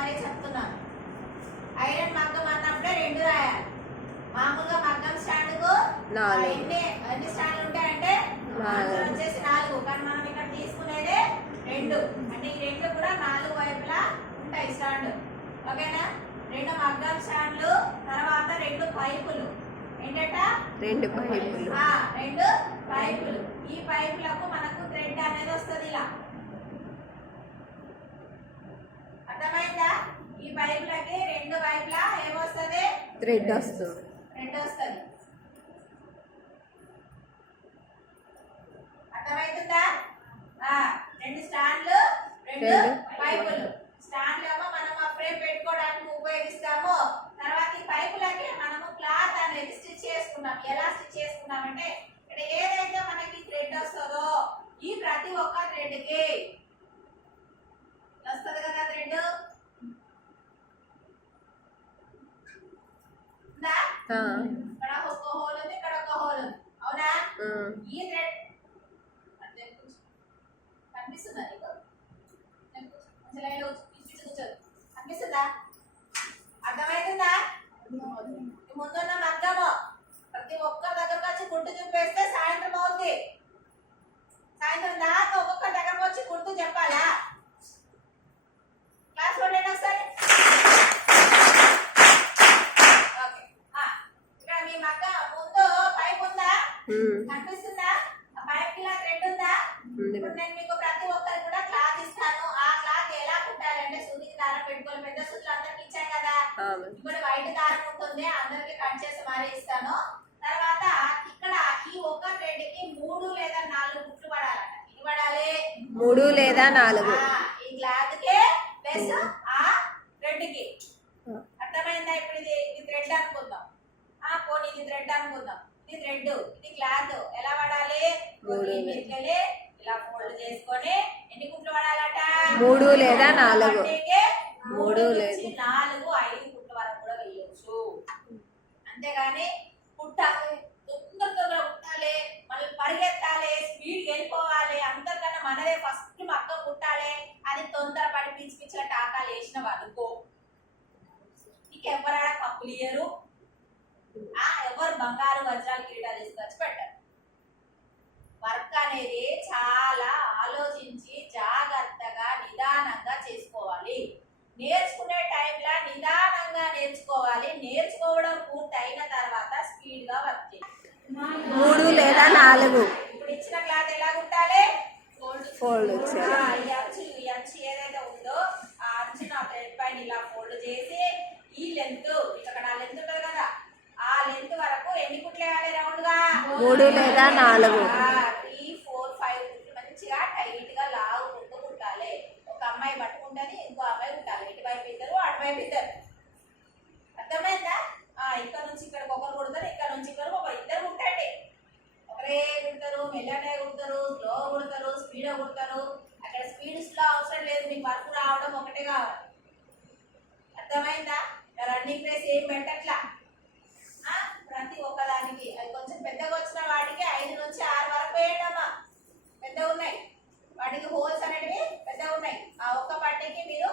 మరీ చెప్తున్నాను. ఐరన్ మగ్గం అన్నప్పుడే 2 రాయాలి. మామూలుగా మగ్గం స్టాండ్కు ఎన్ని స్టాండ్లు ఉంటాయంటే వచ్చేసి 4, కానీ మనం ఇక్కడ తీసుకునేదే 2. అంటే ఈ 2 కూడా 4 వైపులా ఉంటాయి స్టాండ్. ఓకేనా? 2 మగ్గం స్టాండ్లు, తర్వాత 2 పైపులు. ఏంటట? 2 పైపులు. 2 పైపులు. ఈ పైపులకు మనకు థ్రెడ్ అనేది వస్తుంది ఇలా. అర్థమైందా? ఈ పైపులకి 2 వైపులా ఏమొస్తుంది? థ్రెడ్ వస్తుంది. అర్థమవుతుందా? 2 స్టాండ్లు, 2 పైపులు. స్టాండ్లు ఏమో మనం ఆ ఫ్రేమ్ పెట్టుకోవడానికి ఉపయోగిస్తాము. తర్వాత ఈ పైపులకి మనము క్లాత్ అనేది స్టిచ్ చేసుకున్నాం. ఎలా స్టిచ్ చేసుకున్నామంటే ఇక్కడ ఏదైతే మనకి థ్రెడ్ వస్తుందో ఈ ప్రతి ఒక్క థ్రెడ్ కి వస్తుంది కదా థ్రెడ్. ఇక్కడ ఒక హోల్ ఉంది, ఇక్కడ ఒక హోల్ ఉంది. అవునా? ఈ థ్రెడ్ కనిపిస్తుందా నీకు? కనిపిస్తుందా? అర్థమవుతుందా? ముందున్న మగ్గము ప్రతి ఒక్కరి దగ్గరకు వచ్చి కుట్టు చూపేస్తే సాయంత్రం అవుతుంది. సాయంత్రం దాకా ఒక్కొక్కరి దగ్గరకు వచ్చి కుట్టు చెప్పాలా? క్లాస్ చూడండి ఒకసారి. ఇక్కడ మీ మగ్గ ముందు పైప్ ఉందా? కనిపిస్తుందా? ఆ పైప్ కి థ్రెడ్ ఉందా? ఇప్పుడు నేను మీకు ప్రతి ఒక్కరికి కూడా క్లాత్ ఇస్తాను. ఆ క్లాత్ ఎలా కుట్టాలంటే సూదికి దారం పెట్టుకోవాలి. పెద్ద సూదులు అందరికి ఇచ్చాయి కదా, ఇప్పుడు వైట్ దారం ఉంటుంది, అందరికి కట్ చేసి మరీ ఇస్తాను. తర్వాత ఇక్కడ ఈ ఒక్క థ్రెడ్ కి 3 లేదా 4 కుట్లు పడాలంట. ఇది పడాలి 3 లేదా 4 ఈ క్లాత్ కి ప్లస్ ఆ థ్రెడ్ కి. అర్థమైందా? ఇప్పుడు ఇది థ్రెడ్ అనుకుందాం. పోనీ ఇది థ్రెడ్ అనుకుందాం. ఇది థ్రెడ్, ఇది క్లాత్. ఎలా పడాలి? 3 ఇలా ఫోల్డ్ చేసుకొని ఎన్ని కుట్లు పడాలట? 3 లేదా 4. 3 లేదా 4, 5 కుట్ల వరకు కూడా వేయొచ్చు. అంతేగాని కుట్టాలి, తొందరగా కుట్టాలి, మళ్ళీ పరిగెత్తాలి, స్పీడ్ వెళ్ళిపోవాలి, అందరికన్నా మనదే ఫస్ట్ మగ్గం కుట్టాలి అని తొందరపడి పిచ్చి పిచ్చిగా టాకాలు వేసిన అనుకో, నీకెవరైనా కప్పులు ఇయ్యరు. ఎవరు బంగారు వజ్రాలు కిరీటాలు తీసుకొచ్చి పెట్టారు. వర్క్ అనేది చాలా ఆలోచించి జాగ్రత్తగా నిదానంగా చేసుకోవాలి. నేర్చుకునే టైంలో నిదానంగా నేర్చుకోవాలి. నేర్చుకోవడం పూర్తి అయిన తర్వాత స్పీడ్ గా వర్క్ చేయాలి. 3 లేదా 4. ఇప్పుడు ఇచ్చిన క్లాత్ ఎలా కుట్టాలి? ఫోల్డ్ ఈ అంచు ఏదైతే ఉందో ఆ అంచును ఆ థ్రెడ్ పైన ఇలా ఫోల్డ్ చేసి ఈ లెంత్, ఇక్కడ ఆ లెంత్ ఉంటుంది కదా, ఆ లెంత్ వరకు ఎన్ని కుట్లు వేయాలి? రౌండ్ గా 3 లేదా 4. 3, 4, 5 కుట్లు మంచిగా టైట్ గా లాగుకుంటూ కుట్టాలి. ఒక అమ్మాయి పట్టుకుంటది, ఇంకో అమ్మాయి కుట్టాలి. ఇటువైపు ఇద్దరు, అటువైపు ఇద్దరు. అర్థమైందా? ఇక్కడ నుంచి ఇక్కడికి ఒకరు కుడతారు, ఇక్కడ నుంచి ఇక్కడికి ఒకరు. ఇద్దరు కుట్టండి. ఒకరే కుడతారు, మెల్లనే కుడతారు, స్లో కుడతారు, స్పీడ్ కుడతారు. అక్కడ స్పీడ్ స్లో అవసరం లేదు, మీకు వర్క్ రావడం ఒకటే కావాలి. అర్థమైందా? రన్నింగ్ రేస్ ఏం పెట్టట్లా. ప్రతి ఒక్కదానికి అది కొంచెం పెద్దగా వచ్చిన వాటికి 5 నుంచి 6 వరకు వేయండమ్మా. పెద్దగా ఉన్నాయి వాటికి హోల్స్ అనేవి పెద్దగా ఉన్నాయి. ఆ ఒక్క పట్టికి మీరు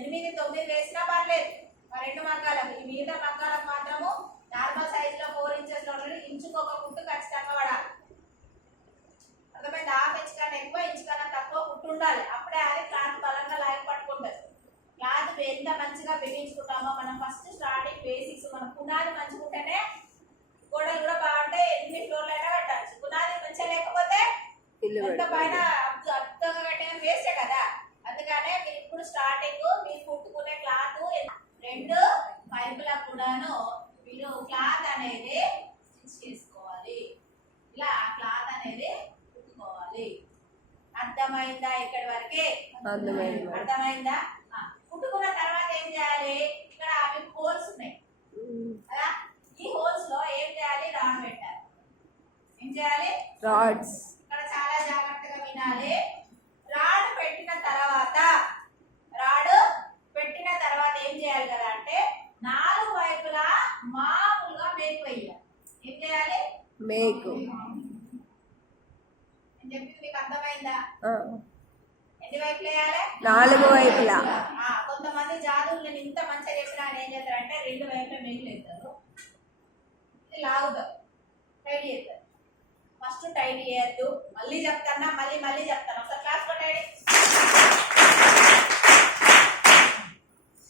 8, 9 వేసినా పర్లేదు. ఆ 2 మగ్గాలకు, ఈ మిగతా మగ్గాలకు మాత్రము నార్మల్ సైజ్ లో 4 ఇంచెస్ లో ఇంచుకు ఒక కుట్టు ఖచ్చితంగా పడాలి. అర్థమైంది? ½ ఇంచు కన్నా ఎక్కువ, ఇంచు కన్నా తక్కువ కుట్టు ఉండాలి. అప్పుడే అది క్లాత్ బలంగా లాగి పట్టుకుంటుంది. క్లాత్ ఎంత మంచిగా బిగించుకుంటామో మనం ఫస్ట్ స్టార్టింగ్ బేసిక్స్, మన పునాది మంచిగా ఉంటేనే గోడలు కూడా బాగుంటాయి. ఎన్ని ఫ్లోర్లు అయినా కట్టచ్చు. పునాది మంచిగా లేకపోతే ఎంత పైన అర్థంగా కట్టిన వేస్టే కదా. అందుకనే మీరు ఇప్పుడు స్టార్టింగ్ మీరు కుట్టుకునే క్లాత్ 2 పైపుల కూడాను మీరు క్లాత్ అనేది స్టిచ్ చేసుకోవాలి. ఇలా క్లాత్ అనేది కుట్టుకోవాలి. అర్థమైందా? ఇక్కడి వరకే అర్థమైందా? కుట్టుకున్న తర్వాత ఏం చేయాలి? ఇక్కడ అవి హోల్స్ ఉన్నాయి కదా, ఈ హోల్స్ లో ఏం చేయాలి? రాడ్ పెట్టాలి. ఏం చేయాలి? రాడ్స్. ఇక్కడ చాలా జాగ్రత్తగా వినాలి. రాడ్ పెట్టిన తర్వాత ఏం చేయాలి కదా అంటే 4 వైపులా మామూలుగా మేకు వేయాలి. ఏం చేయాలి? మేకు. నేను చెప్పింది మీకు అర్థమైందా? ఎన్ని వైపులు వేయాలి? 4 వైపులా. కొంతమంది కొంతమంది జాదువులు నేను ఇంత మంచిగా చెప్పినా అని ఏం చేస్తారంటే రెండు వైపులా మేకులు వేస్తారు, ఇది లాగుతారు, టైట్ చేస్తారు. ఫస్ట్ టైట్ చేయద్దు, మళ్ళీ చెప్తానా, మళ్ళీ చెప్తాను. ఒకసారి క్లాస్ కొట్టండి.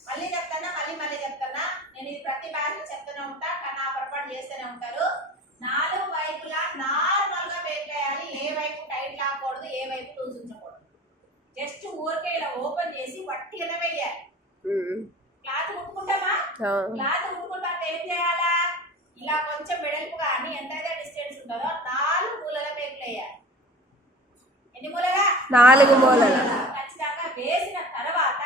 మళ్ళీ చెప్తానా, మళ్ళీ చెప్తానా. నేను ఇది ప్రతి బ్యాచ్ చెప్తూనే ఉంటా, కానీ ఆ పొరపాటు చేస్తూనే ఉంటారు. 4 వైపులా నార్మల్ గా వేయాలి. ఏ వైపు టైట్ లాగకూడదు, ఏ వైపు లూజ్ ఉంచకూడదు. జస్ట్ ఊరికే ఇలా ఓపెన్ చేసి వట్టిగా వేయాలి. క్లాత్ కుట్టుకుంటామా, క్లాత్ కుట్టుకుంటా ఏం చేయాలా, ఇలా కొంచెం వెడల్పు కానీ ఎంతైతే డిస్టెన్స్ ఉంటుందో 4 మూలల మేకులు వేయాలి. ఎన్ని మూలల? 4 మూలల. ఖచ్చితంగా వేసిన తర్వాత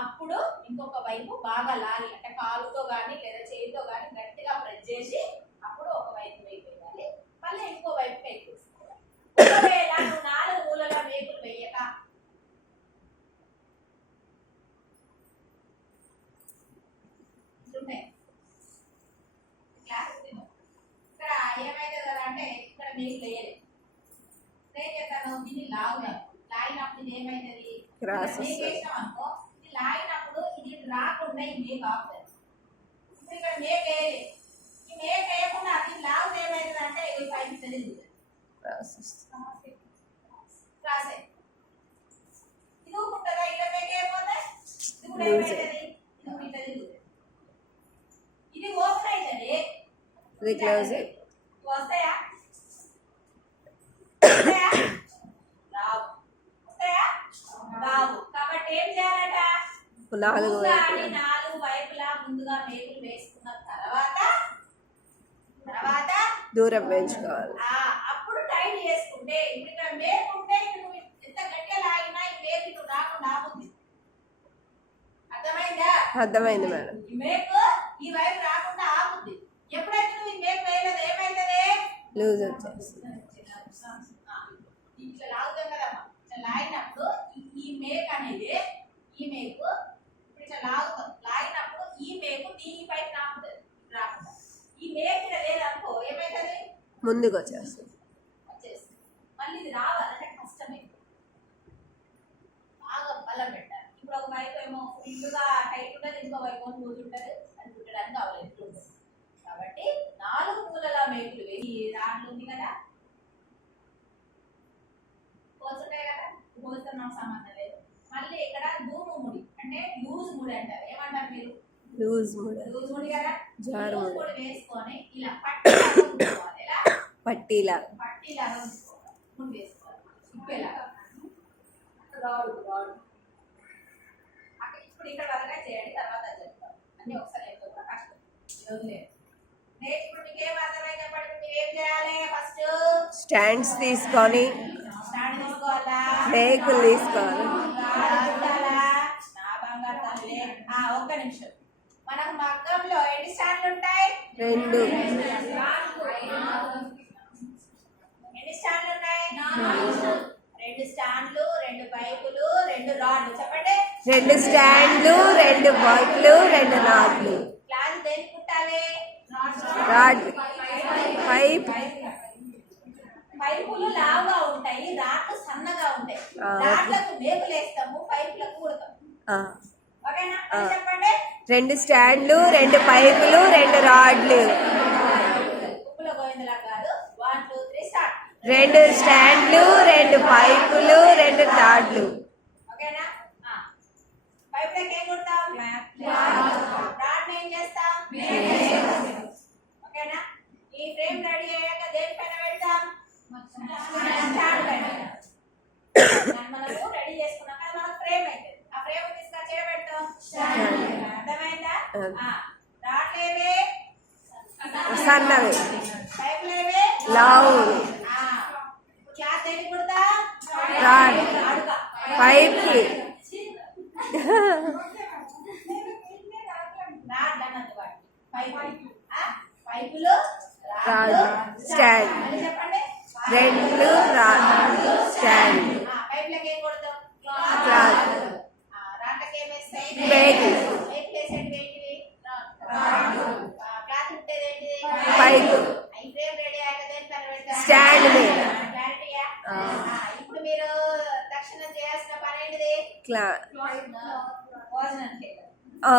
అప్పుడు ఇంకొక వైపు బాగా లాగి, అంటే కాలుతో కానీ లేదా చేతితో కానీ గట్టిగా ప్రెస్ చేసి అప్పుడు ఒక వైపు వేయాలి, మళ్ళీ ఇంకో వైపు వేసుకోవాలి. ఒకవేళ నువ్వు 4 మూలల మేకులు వేయక ఇక్కడ ఏమైతుంది కదా అంటే ఇక్కడ మేకులు వేయలేదు, నేను చెప్తాను దీన్ని లాగినప్పుడు ఇది ఏమైతుంది, వేసినాం అనుకో, ఇది లాగినప్పుడు ఇది రాకుండా ఈ మేక ఆపుతుంది. ఇప్పుడు ఇక్కడ మేక వేయలేదు, ఈ మేక వేయకుండా అది లాగుతే ఏమైతుంది అంటే ఇది పైకి తెలియదు రాసే ఇది ఊకుంటుందా, ఇక్కడ మేక అయిపోతే ఇది కూడా ఏమైతుంది, ఇది ఇట్లా తిరుగుతుంది. ఇది ఓపెన్ అవుతుంది, ఇది క్లోజ్. వస్తాయా రావు, వస్తాయా రావు. కాబట్టి ఏం చేయాలట, 4 వైపులా ముందుగా మేకులు వేసుకున్న తర్వాత దూరం పెంచుకోవాలి. అప్పుడు టైట్ చేసుకుంటే ఇప్పుడు ఇక్కడ మేకు ఉంటే నువ్వు ఎంత గట్టిగా లాగినా ఈ మేకు ఇటు రాకుండా ఆపుతుంది. అర్థమైందా? అర్థమైంది మేడం. ఈ మేకు ఈ వైపు రాకుండా ఆపుతుంది. ఎప్పుడైతే నువ్వు ఈ మేకు వేయలేదు ఏమైతుంది, లూజ్ వచ్చేస్తుంది. ఇట్లా లాగుతాం కదమ్మా, ఇట్లా లాగినప్పుడు ఈ మేకు అనేది ఈ మేకు ఇట్లా లాగుతాం, లాగినప్పుడు ఈ మేకు దీని పైకి రాకుండా ఈ మేకు లేదనుకో ఏమైతుంది, ముందుకు వచ్చేస్తుంది. మళ్ళీ ఇది రావాలంటే కష్టమే, బాగా బలం పెట్టాలి. ఇప్పుడు ఒక వైపు ఏమో ఫుల్గా టైట్ ఉంటుంది, ఇంకో వైపు లూజ్ ఉంటుంది, అది కుట్టడానికి అవ్వలేదు. కాబట్టి 4 మూలల మేకులు వేసి దాంట్లో ఉంది కదా కోసుంటాయి కదా, కోసుతో నాకు సంబంధం లేదు. మళ్ళీ ఇక్కడ ధూము ముడి అంటే లూజ్ ముడి అంటారు, ఏమంటారు మీరు, లూజ్ ముడి కదా, లూజ్ ముడి వేసుకొని ఇలా పట్టీలాగా ఇలా పట్టీలాగా ఉంచుకోవాలి, ముడి వేసుకోవాలి ఇప్పేలాగా రాడు. ఇప్పుడు ఇక్కడ వరగా చేయండి, తర్వాత చెప్తాం అన్ని ఒకసారి అయిపోతా కష్టం లేదు. ఇప్పుడు మీకు ఏం అర్థమై చెప్పండి, మీరు ఏం చేయాలి, ఫస్ట్ స్టాండ్స్ తీసుకోవాలి, మేకులు తీసుకోవాలి. ఒక్క నిమిషం, మనకు మగ్గంలో ఎన్ని స్టాండ్లు ఉంటాయి, 2. ఎన్ని స్టాండ్లు ఉన్నాయి, 2 స్టాండ్లు, 2 పైపులు, 2 రాడ్లు. చెప్పండి, 2 స్టాండ్లు, 2 పైపులు, 2 రాడ్లు. క్లాస్ దేనికి కుట్టాలి, రాడ్ పైపులు లావుగా ఉంటాయి, రాడ్లు సన్నగా ఉంటాయి. రాడ్లకు మేకులు వేస్తాము, పైపులకు కుడతాం. ఓకేనా? చెప్పండి, 2 స్టాండ్లు, 2 పైపులు, 2 రాడ్లు. ఉప్పుల గోవిందలా కాదు, 1 2 3 స్టార్ట్. 2 స్టాండ్లు, 2 పైపులు, 2 రాడ్లు. ఓకేనా? పైపులకు ఏం కుడతాం, రాడ్ ఏం చేస్తాం, ఓకేనా? ఈ ఫ్రేమ్ రెడీ అయ్యాక దేనిపైన పెడతాం, స్టాండ్ పైన. మనము రెడీ చేసుకున్నాం కదా, మనకు ఫ్రేమ్ అవుతుంది. ఆ ఫ్రేమ్ తీసుకొచ్చి పెడతాం, అర్థమైందా? రాట్లేవే సన్నవి, పైపులేవే లావు. క్లాత్ ఏది కుడతా, రాడ్ పైప్ కి రాడ్ అన్నది పైపులు రాడ్ స్టాండ్. చెప్పండి, 2 రాడ్ స్టాండ్. పైపులకి ఏం కొడతాం, క్లాత్. రాడ్లకి ఏం వేస్తాయి, మేకులు. మేకులు వేసేది ఏంటిది, క్లాత్ ఉంటేది ఏంటిది, పైపు. ఈ ఫ్రేమ్ రెడీ అయ్యాక దేనిపైన పెడతాం, స్టాండ్ మీద. క్లారిటీయా? ఇప్పుడు మీరు తక్షణం చేయాల్సిన పని ఏంటిది, భోజనం చేయాలి. ఆ.